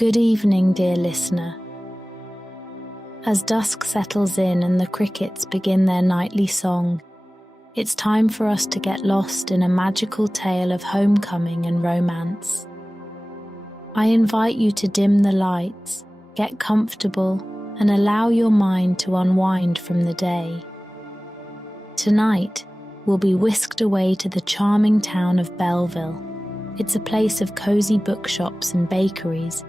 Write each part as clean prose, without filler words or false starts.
Good evening, dear listener. As dusk settles in and the crickets begin their nightly song, it's time for us to get lost in a magical tale of homecoming and romance. I invite you to dim the lights, get comfortable, and allow your mind to unwind from the day. Tonight, we'll be whisked away to the charming town of Belleville. It's a place of cozy bookshops and bakeries,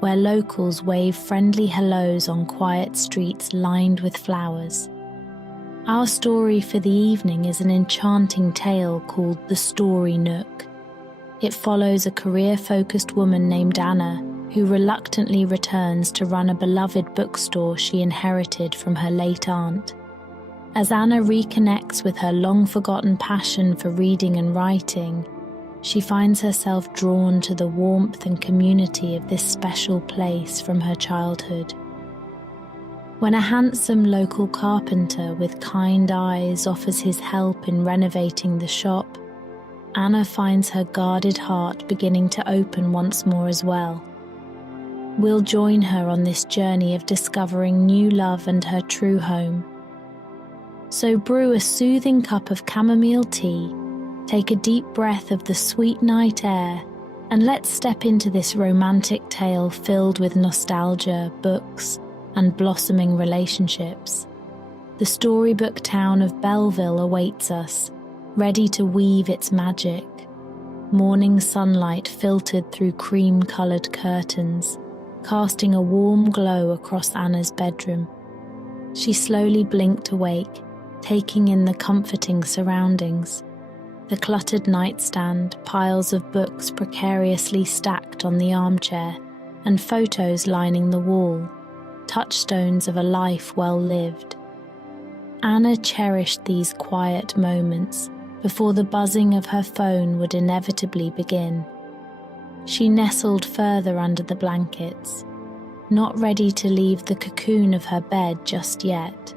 where locals wave friendly hellos on quiet streets lined with flowers. Our story for the evening is an enchanting tale called The Story Nook. It follows a career-focused woman named Anna, who reluctantly returns to run a beloved bookstore she inherited from her late aunt. As Anna reconnects with her long-forgotten passion for reading and writing, she finds herself drawn to the warmth and community of this special place from her childhood. When a handsome local carpenter with kind eyes offers his help in renovating the shop, Anna finds her guarded heart beginning to open once more as well. We'll join her on this journey of discovering new love and her true home. So brew a soothing cup of chamomile tea, take a deep breath of the sweet night air, and let's step into this romantic tale filled with nostalgia, books, and blossoming relationships. The storybook town of Belleville awaits us, ready to weave its magic. Morning sunlight filtered through cream-coloured curtains, casting a warm glow across Anna's bedroom. She slowly blinked awake, taking in the comforting surroundings. The cluttered nightstand, piles of books precariously stacked on the armchair, and photos lining the wall, touchstones of a life well lived. Anna cherished these quiet moments before the buzzing of her phone would inevitably begin. She nestled further under the blankets, not ready to leave the cocoon of her bed just yet.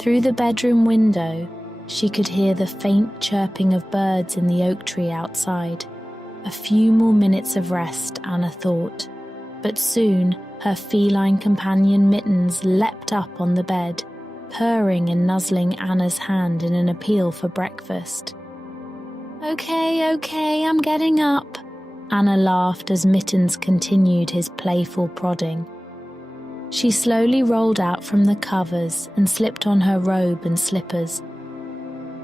Through the bedroom window, she could hear the faint chirping of birds in the oak tree outside. A few more minutes of rest, Anna thought, but soon her feline companion Mittens leapt up on the bed, purring and nuzzling Anna's hand in an appeal for breakfast. Okay, I'm getting up," Anna laughed as Mittens continued his playful prodding. She slowly rolled out from the covers and slipped on her robe and slippers.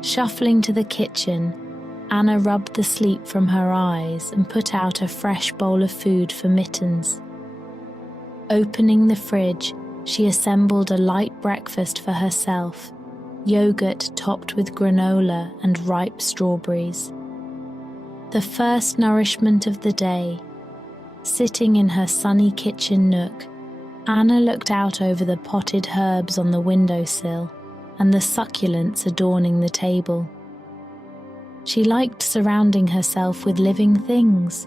Shuffling to the kitchen, Anna rubbed the sleep from her eyes and put out a fresh bowl of food for Mittens. Opening the fridge, she assembled a light breakfast for herself, yogurt topped with granola and ripe strawberries. The first nourishment of the day. Sitting in her sunny kitchen nook, Anna looked out over the potted herbs on the windowsill and the succulents adorning the table. She liked surrounding herself with living things.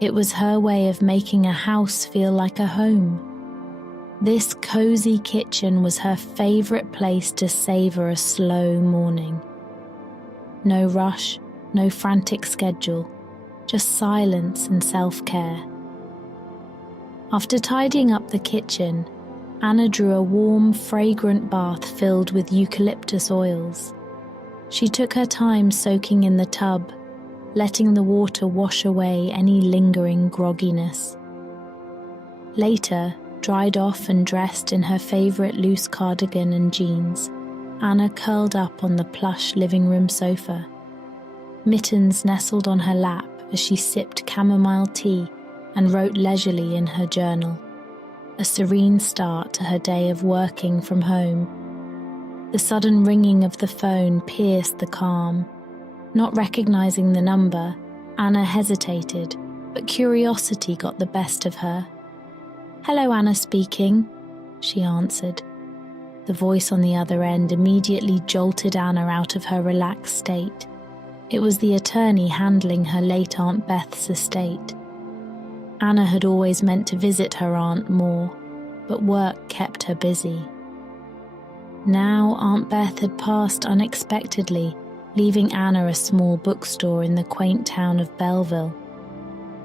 It was her way of making a house feel like a home. This cozy kitchen was her favourite place to savour a slow morning. No rush, no frantic schedule, just silence and self-care. After tidying up the kitchen, Anna drew a warm, fragrant bath filled with eucalyptus oils. She took her time soaking in the tub, letting the water wash away any lingering grogginess. Later, dried off and dressed in her favourite loose cardigan and jeans, Anna curled up on the plush living room sofa. Mittens nestled on her lap as she sipped chamomile tea and wrote leisurely in her journal, a serene start to her day of working from home. The sudden ringing of the phone pierced the calm. Not recognizing the number, Anna hesitated, but curiosity got the best of her. "Hello, Anna speaking," she answered. The voice on the other end immediately jolted Anna out of her relaxed state. It was the attorney handling her late Aunt Beth's estate. Anna had always meant to visit her aunt more, but work kept her busy. Now Aunt Beth had passed unexpectedly, leaving Anna a small bookstore in the quaint town of Belleville.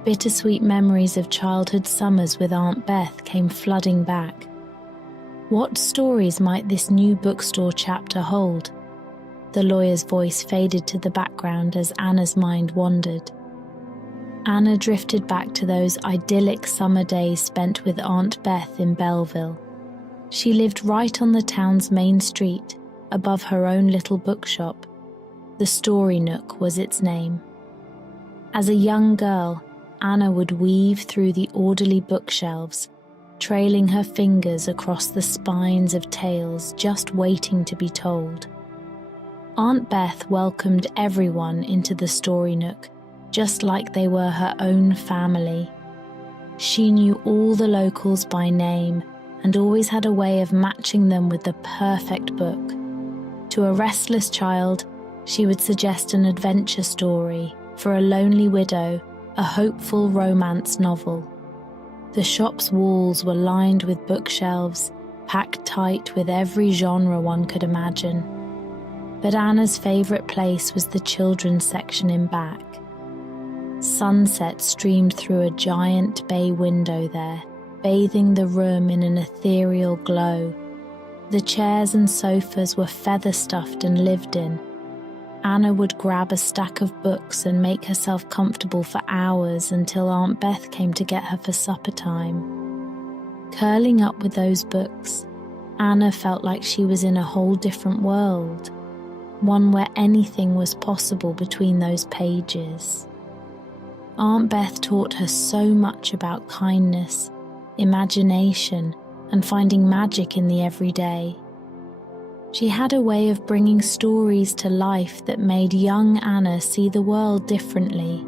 Bittersweet memories of childhood summers with Aunt Beth came flooding back. What stories might this new bookstore chapter hold? The lawyer's voice faded to the background as Anna's mind wandered. Anna drifted back to those idyllic summer days spent with Aunt Beth in Belleville. She lived right on the town's main street, above her own little bookshop. The Story Nook was its name. As a young girl, Anna would weave through the orderly bookshelves, trailing her fingers across the spines of tales just waiting to be told. Aunt Beth welcomed everyone into the Story Nook, just like they were her own family. She knew all the locals by name and always had a way of matching them with the perfect book. To a restless child, she would suggest an adventure story. For a lonely widow, a hopeful romance novel. The shop's walls were lined with bookshelves, packed tight with every genre one could imagine. But Anna's favourite place was the children's section in back. Sunset streamed through a giant bay window there, bathing the room in an ethereal glow. The chairs and sofas were feather-stuffed and lived in. Anna would grab a stack of books and make herself comfortable for hours until Aunt Beth came to get her for supper time. Curling up with those books, Anna felt like she was in a whole different world, one where anything was possible between those pages. Aunt Beth taught her so much about kindness, imagination, and finding magic in the everyday. She had a way of bringing stories to life that made young Anna see the world differently.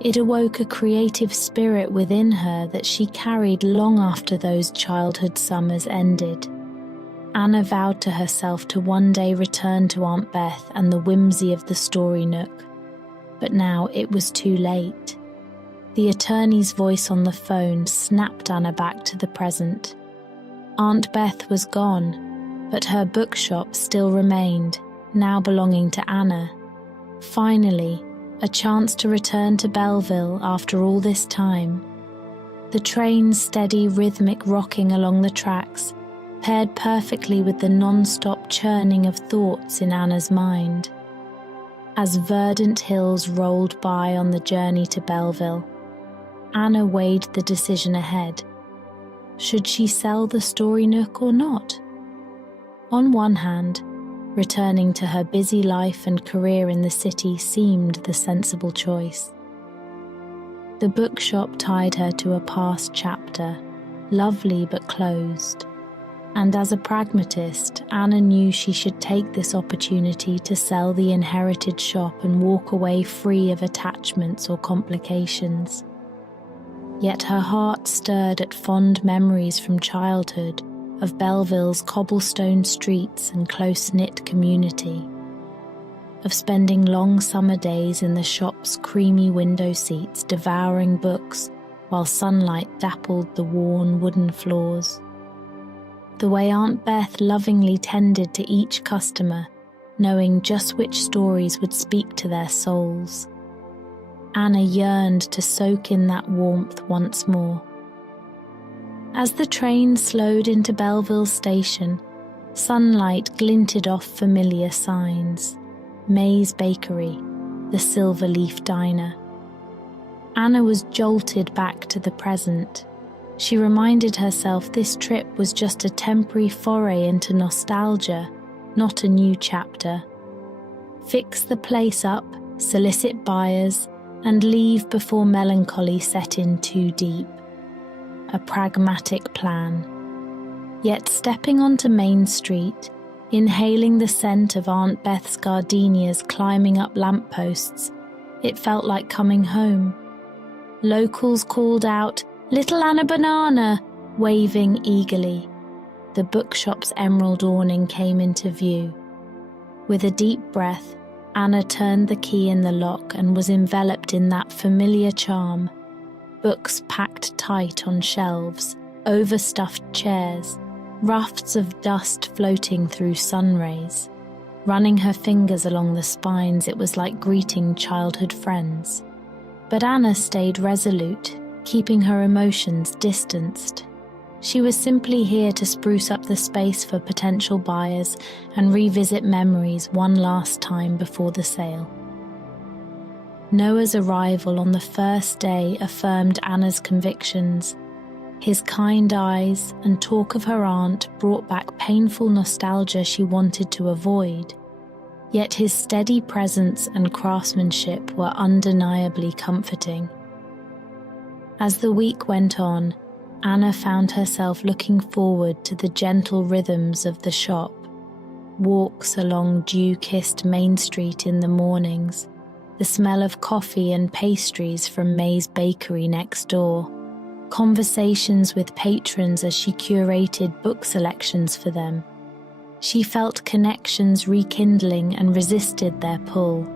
It awoke a creative spirit within her that she carried long after those childhood summers ended. Anna vowed to herself to one day return to Aunt Beth and the whimsy of the Story Nook. But now it was too late. The attorney's voice on the phone snapped Anna back to the present. Aunt Beth was gone, but her bookshop still remained, now belonging to Anna. Finally, a chance to return to Belleville after all this time. The train's steady rhythmic rocking along the tracks paired perfectly with the non-stop churning of thoughts in Anna's mind. As verdant hills rolled by on the journey to Belleville, Anna weighed the decision ahead. Should she sell the Story Nook or not? On one hand, returning to her busy life and career in the city seemed the sensible choice. The bookshop tied her to a past chapter, lovely but closed. And as a pragmatist, Anna knew she should take this opportunity to sell the inherited shop and walk away free of attachments or complications. Yet her heart stirred at fond memories from childhood of Belleville's cobblestone streets and close-knit community, of spending long summer days in the shop's creamy window seats devouring books while sunlight dappled the worn wooden floors. The way Aunt Beth lovingly tended to each customer, knowing just which stories would speak to their souls. Anna yearned to soak in that warmth once more. As the train slowed into Belleville station, sunlight glinted off familiar signs. May's Bakery, the Silver Leaf Diner. Anna was jolted back to the present. She reminded herself this trip was just a temporary foray into nostalgia, not a new chapter. Fix the place up, solicit buyers, and leave before melancholy set in too deep. A pragmatic plan. Yet stepping onto Main Street, inhaling the scent of Aunt Beth's gardenias climbing up lampposts, it felt like coming home. Locals called out, "Little Anna Banana," waving eagerly. The bookshop's emerald awning came into view. With a deep breath, Anna turned the key in the lock and was enveloped in that familiar charm. Books packed tight on shelves, overstuffed chairs, rafts of dust floating through sun rays. Running her fingers along the spines, it was like greeting childhood friends. But Anna stayed resolute, keeping her emotions distanced. She was simply here to spruce up the space for potential buyers and revisit memories one last time before the sale. Noah's arrival on the first day affirmed Anna's convictions. His kind eyes and talk of her aunt brought back painful nostalgia she wanted to avoid. Yet his steady presence and craftsmanship were undeniably comforting. As the week went on, Anna found herself looking forward to the gentle rhythms of the shop, walks along dew-kissed Main Street in the mornings, the smell of coffee and pastries from May's bakery next door, conversations with patrons as she curated book selections for them. She felt connections rekindling and resisted their pull.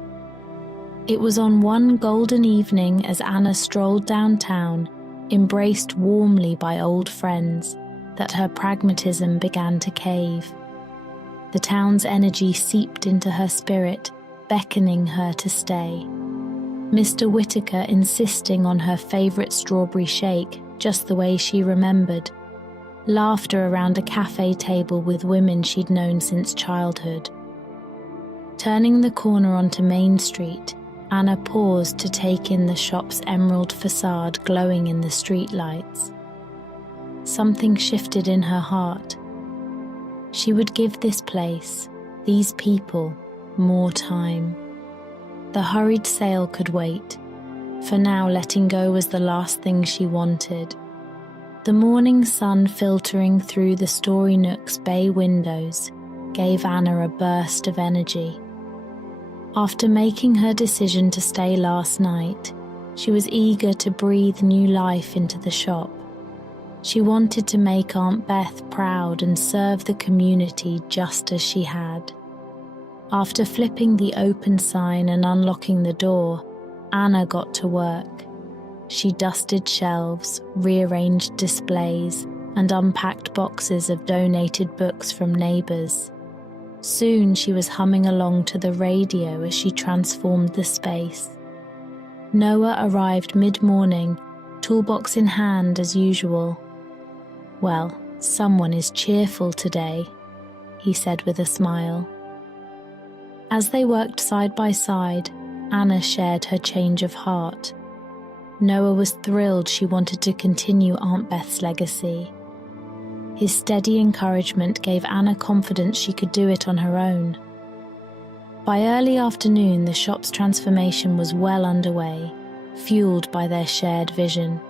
It was on one golden evening as Anna strolled downtown, embraced warmly by old friends, that her pragmatism began to cave. The town's energy seeped into her spirit, beckoning her to stay. Mr. Whittaker insisting on her favourite strawberry shake, just the way she remembered. Laughter around a cafe table with women she'd known since childhood. Turning the corner onto Main Street, Anna paused to take in the shop's emerald facade glowing in the streetlights. Something shifted in her heart. She would give this place, these people, more time. The hurried sale could wait. For now, letting go was the last thing she wanted. The morning sun filtering through the Story Nook's bay windows gave Anna a burst of energy. After making her decision to stay last night, she was eager to breathe new life into the shop. She wanted to make Aunt Beth proud and serve the community just as she had. After flipping the open sign and unlocking the door, Anna got to work. She dusted shelves, rearranged displays, and unpacked boxes of donated books from neighbours. Soon she was humming along to the radio as she transformed the space. Noah arrived mid-morning, toolbox in hand as usual. "Well, someone is cheerful today," he said with a smile. As they worked side by side, Anna shared her change of heart. Noah was thrilled she wanted to continue Aunt Beth's legacy. His steady encouragement gave Anna confidence she could do it on her own. By early afternoon, the shop's transformation was well underway, fueled by their shared vision.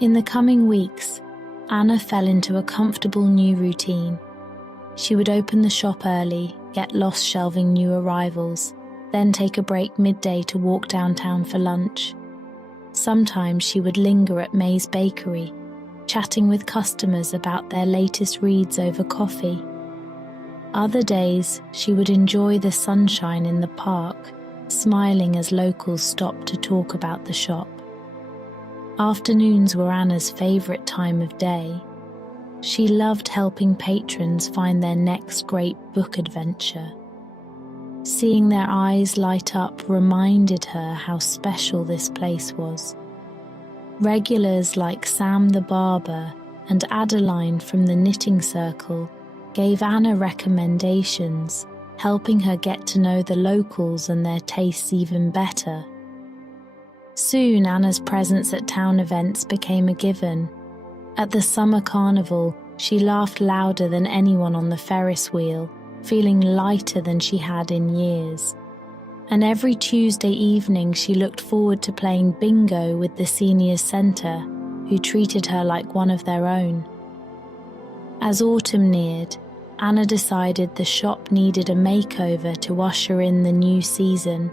In the coming weeks, Anna fell into a comfortable new routine. She would open the shop early, get lost shelving new arrivals, then take a break midday to walk downtown for lunch. Sometimes she would linger at May's bakery, chatting with customers about their latest reads over coffee. Other days, she would enjoy the sunshine in the park, smiling as locals stopped to talk about the shop. Afternoons were Anna's favourite time of day. She loved helping patrons find their next great book adventure. Seeing their eyes light up reminded her how special this place was. Regulars like Sam the barber and Adeline from the knitting circle gave Anna recommendations, helping her get to know the locals and their tastes even better. Soon Anna's presence at town events became a given. At the summer carnival, she laughed louder than anyone on the Ferris wheel, feeling lighter than she had in years. And every Tuesday evening she looked forward to playing bingo with the seniors centre, who treated her like one of their own. As autumn neared, Anna decided the shop needed a makeover to usher in the new season.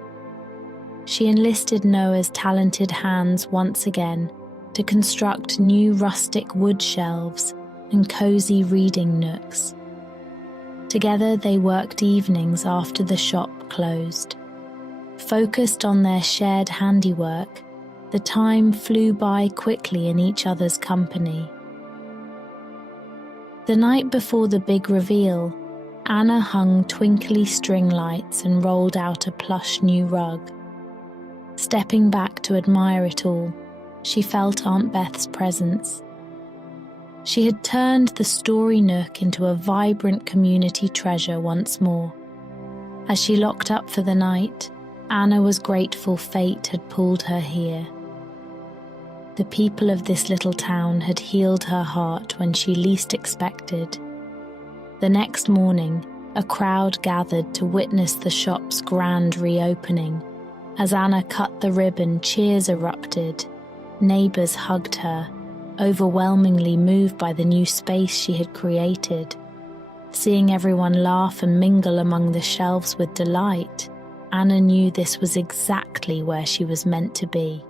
She enlisted Noah's talented hands once again to construct new rustic wood shelves and cosy reading nooks. Together they worked evenings after the shop closed. Focused on their shared handiwork, the time flew by quickly in each other's company. The night before the big reveal, Anna hung twinkly string lights and rolled out a plush new rug. Stepping back to admire it all, she felt Aunt Beth's presence. She had turned the story nook into a vibrant community treasure once more. As she locked up for the night, Anna was grateful fate had pulled her here. The people of this little town had healed her heart when she least expected. The next morning, a crowd gathered to witness the shop's grand reopening. As Anna cut the ribbon, cheers erupted. Neighbours hugged her, overwhelmingly moved by the new space she had created. Seeing everyone laugh and mingle among the shelves with delight, Anna knew this was exactly where she was meant to be.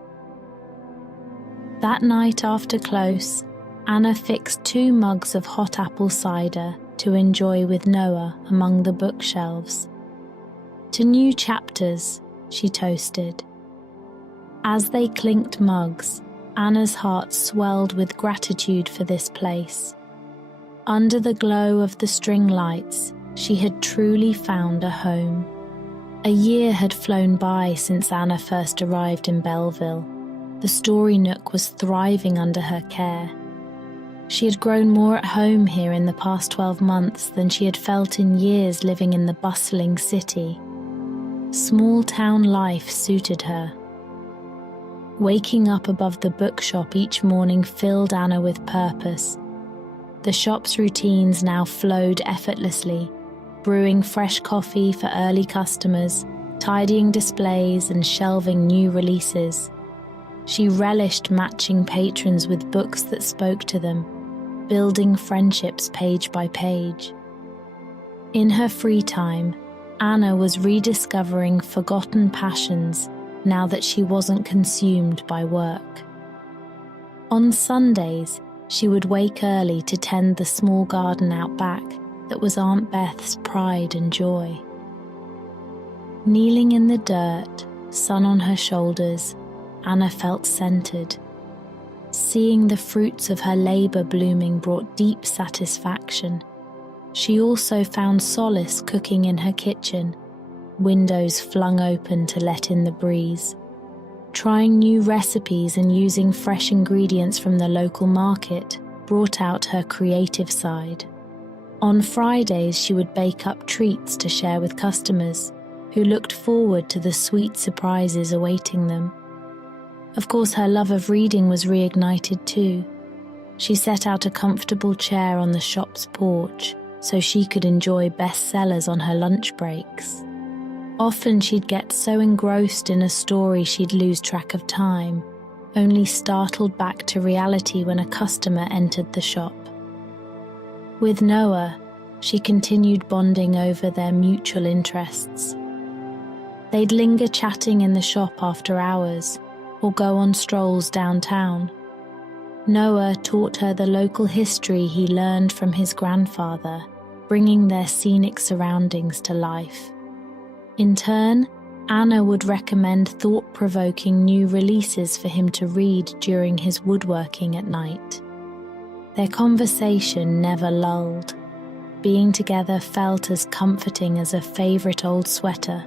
That night after close, Anna fixed 2 mugs of hot apple cider to enjoy with Noah among the bookshelves. To new chapters, she toasted. As they clinked mugs, Anna's heart swelled with gratitude for this place. Under the glow of the string lights, she had truly found a home. A year had flown by since Anna first arrived in Belleville. The story nook was thriving under her care. She had grown more at home here in the past 12 months than she had felt in years living in the bustling city. Small town life suited her. Waking up above the bookshop each morning filled Anna with purpose. The shop's routines now flowed effortlessly, brewing fresh coffee for early customers, tidying displays and shelving new releases. She relished matching patrons with books that spoke to them, building friendships page by page. In her free time, Anna was rediscovering forgotten passions now that she wasn't consumed by work. On Sundays, she would wake early to tend the small garden out back that was Aunt Beth's pride and joy. Kneeling in the dirt, sun on her shoulders, Anna felt centered. Seeing the fruits of her labor blooming brought deep satisfaction. She also found solace cooking in her kitchen, windows flung open to let in the breeze. Trying new recipes and using fresh ingredients from the local market brought out her creative side. On Fridays, she would bake up treats to share with customers, who looked forward to the sweet surprises awaiting them. Of course, her love of reading was reignited too. She set out a comfortable chair on the shop's porch so she could enjoy bestsellers on her lunch breaks. Often she'd get so engrossed in a story she'd lose track of time, only startled back to reality when a customer entered the shop. With Noah, she continued bonding over their mutual interests. They'd linger chatting in the shop after hours, or go on strolls downtown. Noah taught her the local history he learned from his grandfather, bringing their scenic surroundings to life. In turn, Anna would recommend thought-provoking new releases for him to read during his woodworking at night. Their conversation never lulled. Being together felt as comforting as a favourite old sweater.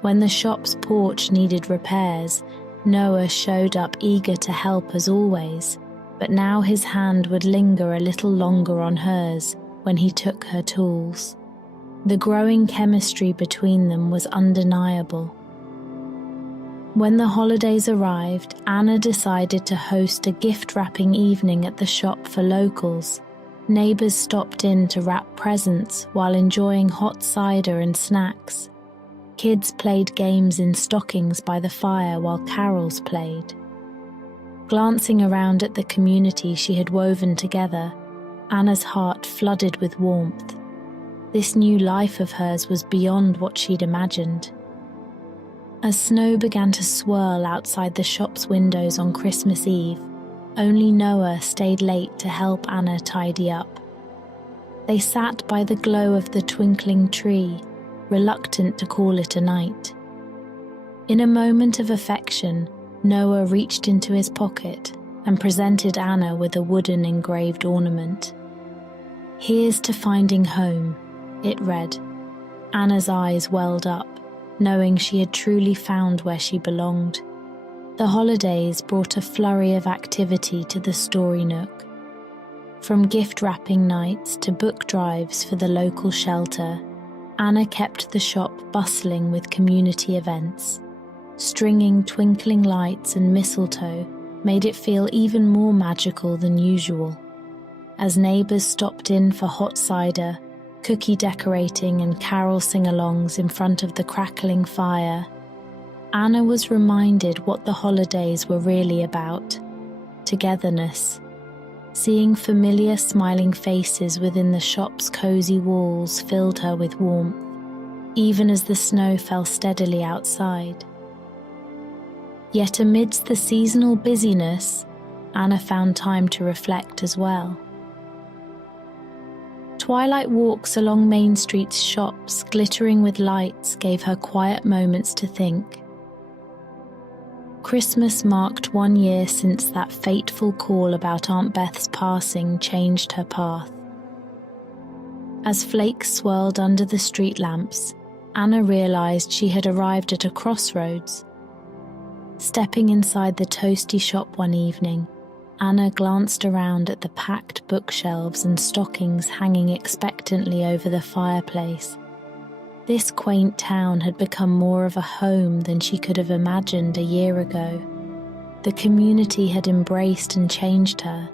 When the shop's porch needed repairs, Noah showed up eager to help as always, but now his hand would linger a little longer on hers when he took her tools. The growing chemistry between them was undeniable. When the holidays arrived, Anna decided to host a gift-wrapping evening at the shop for locals. Neighbours stopped in to wrap presents while enjoying hot cider and snacks. Kids played games in stockings by the fire while carols played. Glancing around at the community she had woven together, Anna's heart flooded with warmth. This new life of hers was beyond what she'd imagined. As snow began to swirl outside the shop's windows on Christmas Eve, only Noah stayed late to help Anna tidy up. They sat by the glow of the twinkling tree, reluctant to call it a night. In a moment of affection, Noah reached into his pocket and presented Anna with a wooden engraved ornament. "Here's to finding home," it read. Anna's eyes welled up. knowing she had truly found where she belonged. The holidays brought a flurry of activity to the Story Nook. From gift wrapping nights to book drives for the local shelter, Anna kept the shop bustling with community events. Stringing twinkling lights and mistletoe made it feel even more magical than usual. As neighbours stopped in for hot cider, cookie decorating and carol sing-alongs in front of the crackling fire, Anna was reminded what the holidays were really about: togetherness. Seeing familiar smiling faces within the shop's cosy walls filled her with warmth, even as the snow fell steadily outside. Yet amidst the seasonal busyness, Anna found time to reflect as well. Twilight walks along Main Street's shops glittering with lights gave her quiet moments to think. Christmas marked 1 year since that fateful call about Aunt Beth's passing changed her path. As flakes swirled under the street lamps, Anna realized she had arrived at a crossroads. Stepping inside the toasty shop one evening, Anna glanced around at the packed bookshelves and stockings hanging expectantly over the fireplace. This quaint town had become more of a home than she could have imagined a year ago. The community had embraced and changed her.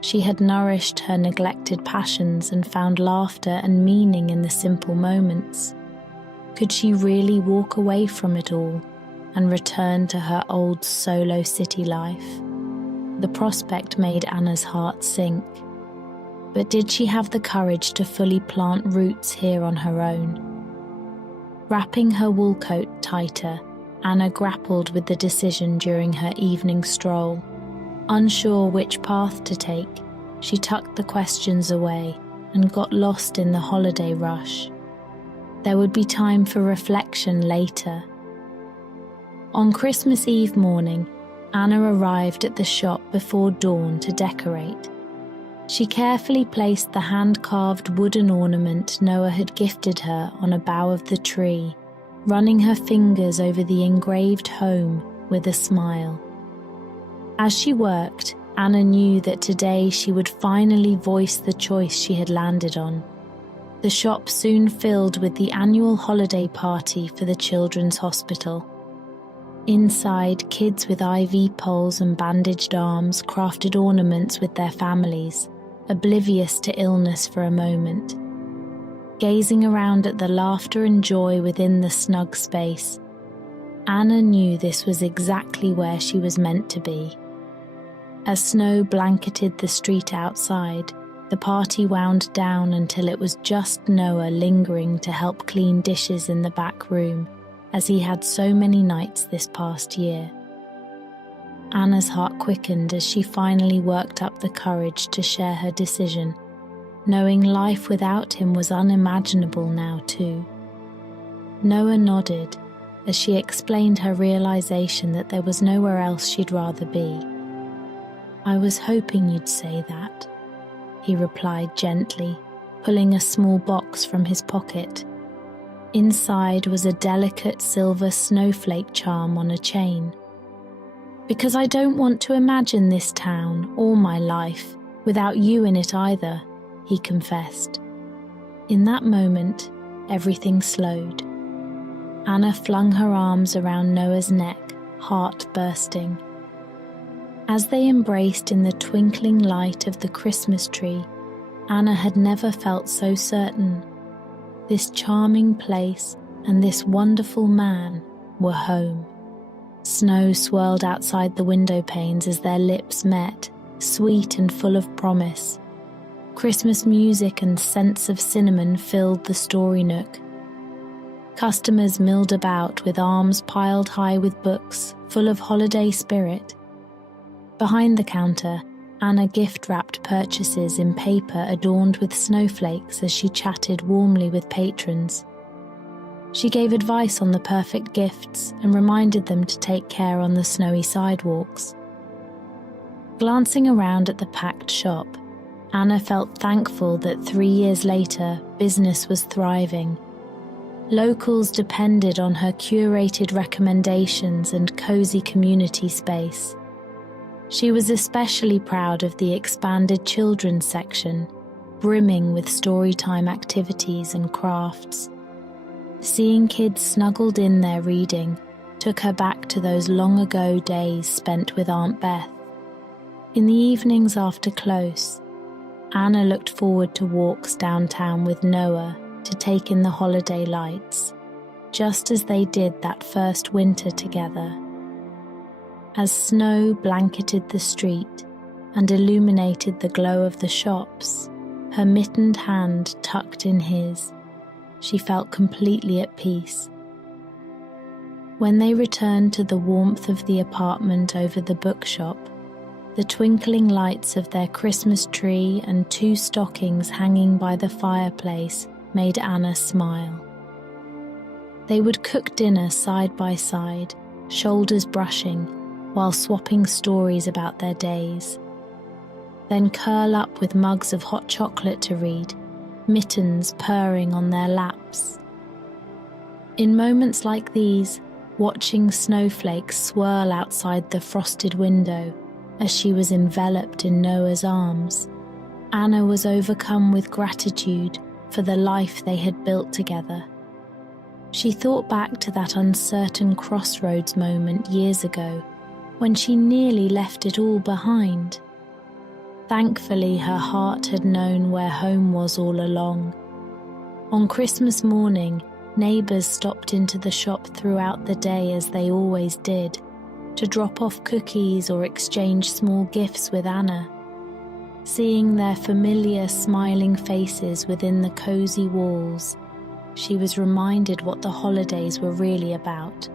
She had nourished her neglected passions and found laughter and meaning in the simple moments. Could she really walk away from it all and return to her old solo city life? The prospect made Anna's heart sink. But did she have the courage to fully plant roots here on her own? Wrapping her wool coat tighter, Anna grappled with the decision during her evening stroll. Unsure which path to take, she tucked the questions away and got lost in the holiday rush. There would be time for reflection later. On Christmas Eve morning, Anna arrived at the shop before dawn to decorate. She carefully placed the hand-carved wooden ornament Noah had gifted her on a bough of the tree, running her fingers over the engraved home with a smile. As she worked, Anna knew that today she would finally voice the choice she had landed on. The shop soon filled with the annual holiday party for the children's hospital. Inside, kids with IV poles and bandaged arms crafted ornaments with their families, oblivious to illness for a moment. Gazing around at the laughter and joy within the snug space, Anna knew this was exactly where she was meant to be. As snow blanketed the street outside, the party wound down until it was just Noah lingering to help clean dishes in the back room, as he had so many nights this past year. Anna's heart quickened as she finally worked up the courage to share her decision, knowing life without him was unimaginable now too. Noah nodded as she explained her realization that there was nowhere else she'd rather be. "I was hoping you'd say that," he replied gently, pulling a small box from his pocket. Inside was a delicate silver snowflake charm on a chain. "Because I don't want to imagine this town or my life without you in it either," he confessed. In that moment, everything slowed. Anna flung her arms around Noah's neck, heart bursting. As they embraced in the twinkling light of the Christmas tree, Anna had never felt so certain. This charming place and this wonderful man were home. Snow swirled outside the window panes as their lips met, sweet and full of promise. Christmas music and scents of cinnamon filled the Story Nook. Customers milled about with arms piled high with books, full of holiday spirit. Behind the counter, Anna gift-wrapped purchases in paper adorned with snowflakes as she chatted warmly with patrons. She gave advice on the perfect gifts and reminded them to take care on the snowy sidewalks. Glancing around at the packed shop, Anna felt thankful that 3 years later, business was thriving. Locals depended on her curated recommendations and cozy community space. She was especially proud of the expanded children's section, brimming with storytime activities and crafts. Seeing kids snuggled in there reading took her back to those long-ago days spent with Aunt Beth. In the evenings after close, Anna looked forward to walks downtown with Noah to take in the holiday lights, just as they did that first winter together. As snow blanketed the street and illuminated the glow of the shops, her mittened hand tucked in his, she felt completely at peace. When they returned to the warmth of the apartment over the bookshop, the twinkling lights of their Christmas tree and 2 stockings hanging by the fireplace made Anna smile. They would cook dinner side by side, shoulders brushing, while swapping stories about their days. Then curl up with mugs of hot chocolate to read, mittens purring on their laps. In moments like these, watching snowflakes swirl outside the frosted window as she was enveloped in Noah's arms, Anna was overcome with gratitude for the life they had built together. She thought back to that uncertain crossroads moment years ago, when she nearly left it all behind. Thankfully, her heart had known where home was all along. On Christmas morning, neighbours stopped into the shop throughout the day as they always did, to drop off cookies or exchange small gifts with Anna. Seeing their familiar smiling faces within the cosy walls, she was reminded what the holidays were really about: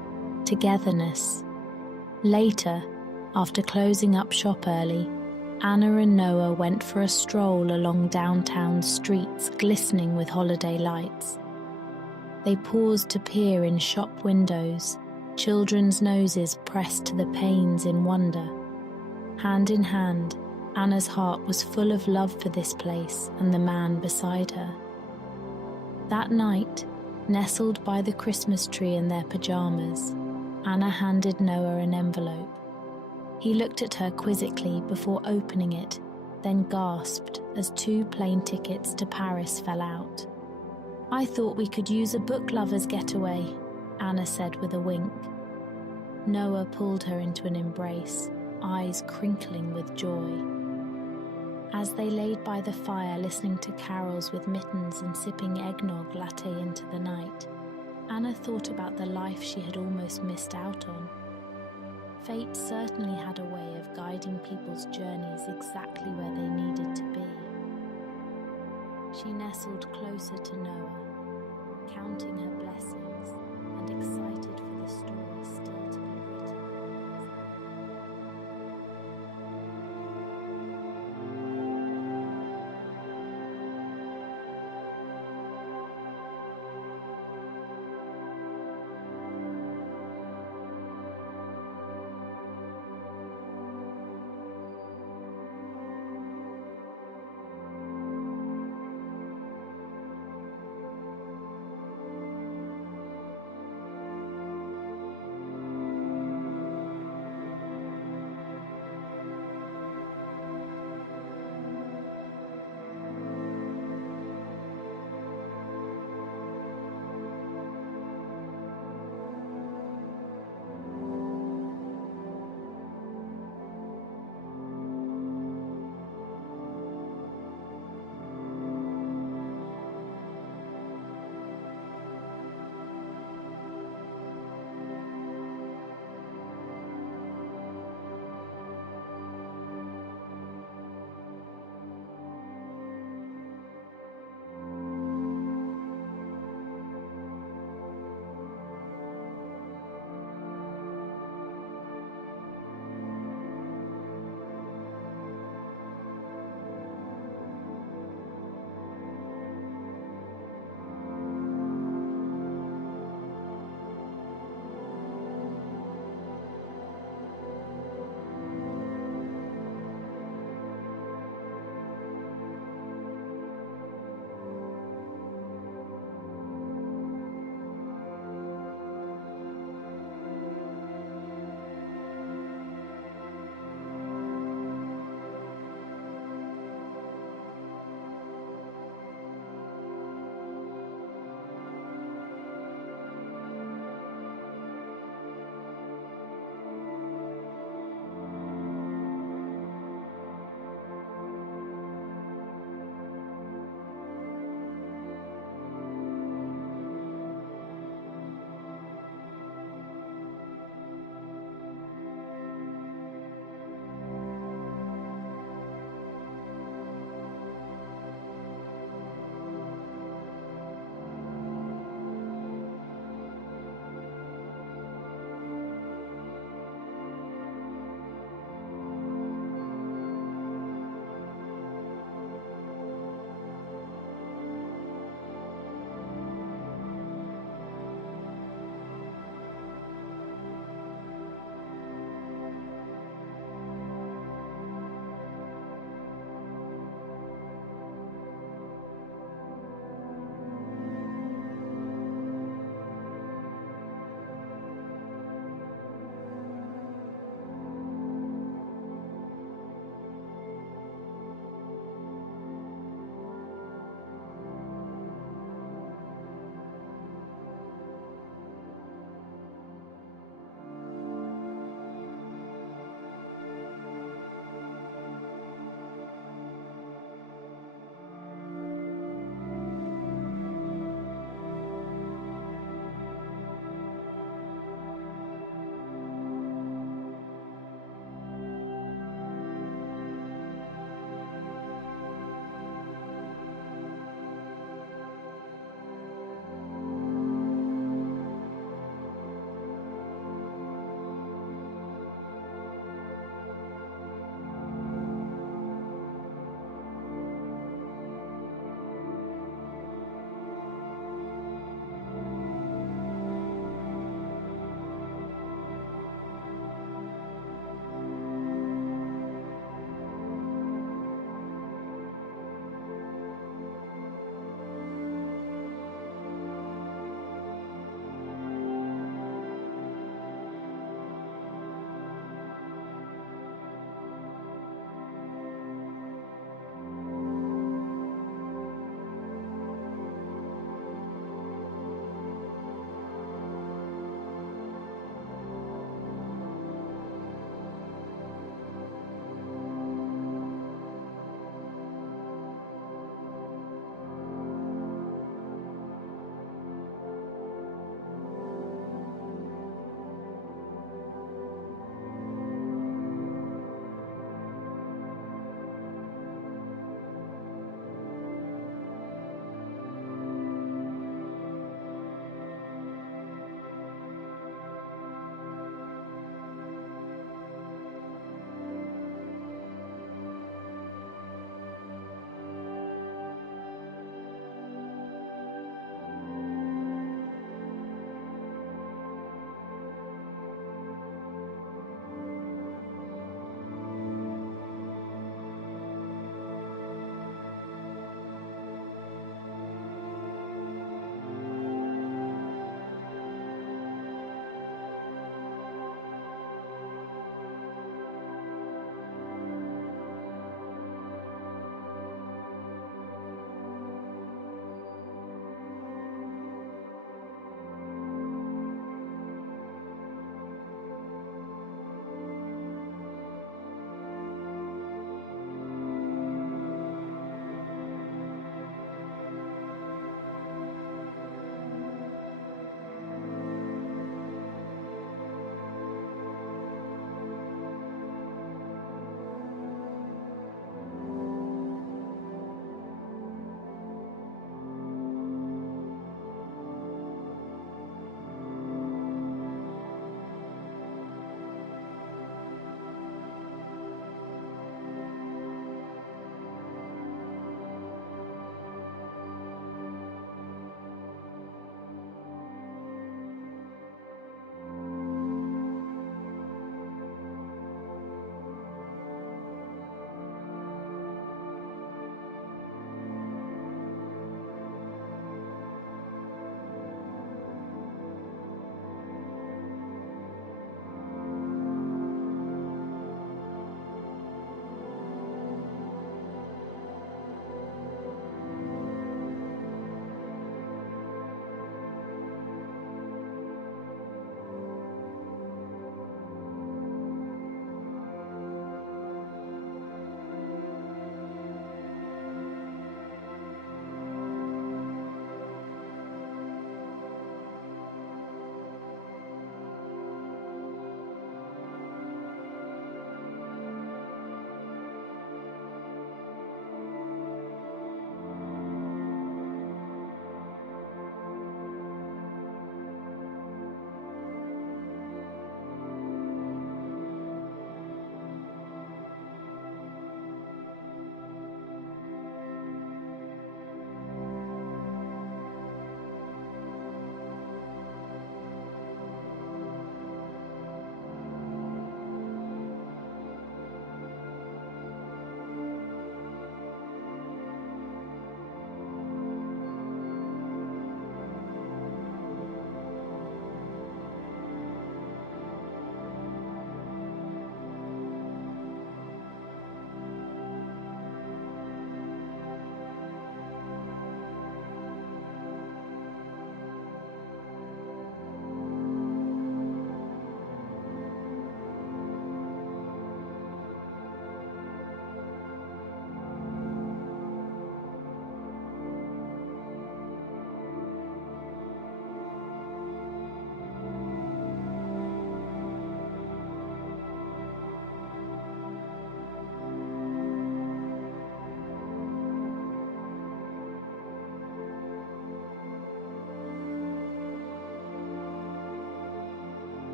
togetherness. Later, after closing up shop early, Anna and Noah went for a stroll along downtown streets glistening with holiday lights. They paused to peer in shop windows, children's noses pressed to the panes in wonder. Hand in hand, Anna's heart was full of love for this place and the man beside her. That night, nestled by the Christmas tree in their pajamas, Anna handed Noah an envelope. He looked at her quizzically before opening it, then gasped as 2 plane tickets to Paris fell out. "I thought we could use a book lover's getaway," Anna said with a wink. Noah pulled her into an embrace, eyes crinkling with joy. As they laid by the fire listening to carols with mittens and sipping eggnog latte into the night, Anna thought about the life she had almost missed out on. Fate certainly had a way of guiding people's journeys exactly where they needed to be. She nestled closer to Noah, counting her blessings and excited for the story.